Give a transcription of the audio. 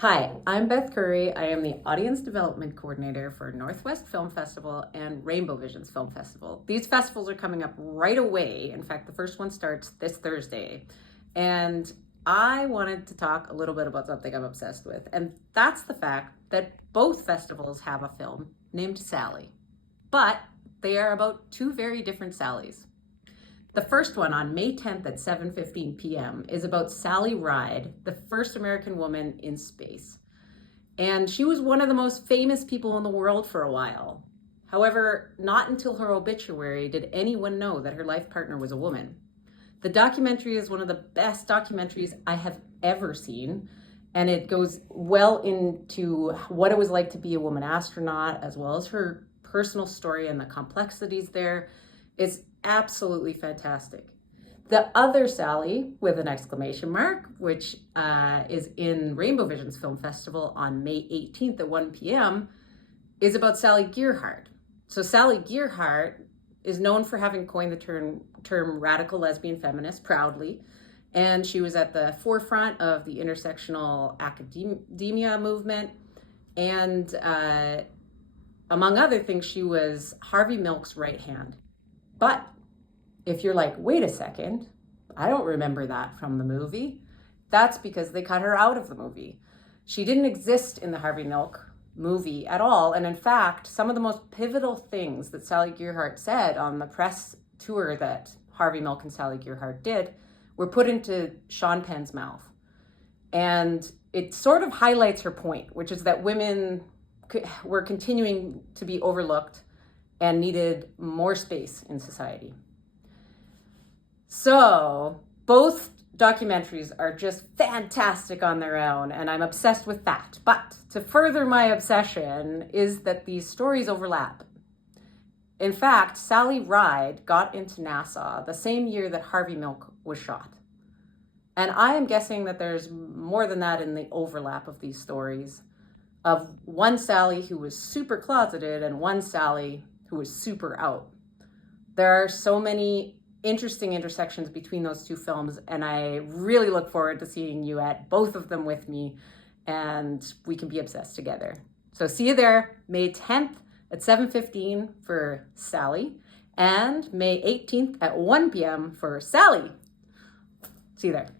Hi, I'm Beth Curry. I am the Audience Development Coordinator for Northwest Film Festival and Rainbow Visions Film Festival. These festivals are coming up right away. In fact, the first one starts this Thursday. And I wanted to talk a little bit about something I'm obsessed with, and that's the fact that both festivals have a film named Sally. But they are about two very different Sallys. The first one on May 10th at 7:15 p.m. is about Sally Ride, the first American woman in space. And she was one of the most famous people in the world for a while. However, not until her obituary did anyone know that her life partner was a woman. The documentary is one of the best documentaries I have ever seen, and it goes well into what it was like to be a woman astronaut, as well as her personal story and the complexities there. It's absolutely fantastic. The other Sally, with an exclamation mark, which is in Rainbow Visions Film Festival on May 18th at 1 p.m., is about Sally Gearhart. So Sally Gearhart is known for having coined the term radical lesbian feminist proudly, and she was at the forefront of the intersectional academia movement, and among other things, she was Harvey Milk's right hand. But if you're like, wait a second, I don't remember that from the movie, that's because they cut her out of the movie. She didn't exist in the Harvey Milk movie at all. And in fact, some of the most pivotal things that Sally Gearhart said on the press tour that Harvey Milk and Sally Gearhart did were put into Sean Penn's mouth. And it sort of highlights her point, which is that women were continuing to be overlooked and needed more space in society. So both documentaries are just fantastic on their own, and I'm obsessed with that. But to further my obsession is that these stories overlap. In fact, Sally Ride got into NASA the same year that Harvey Milk was shot. And I am guessing that there's more than that in the overlap of these stories, of one Sally who was super closeted and one Sally who was super out. There are so many interesting intersections between those two films, and I really look forward to seeing you at both of them with me, and we can be obsessed together. So see you there, May 10th at 7:15 for Sally, and May 18th at 1 p.m. for Sally. See you there.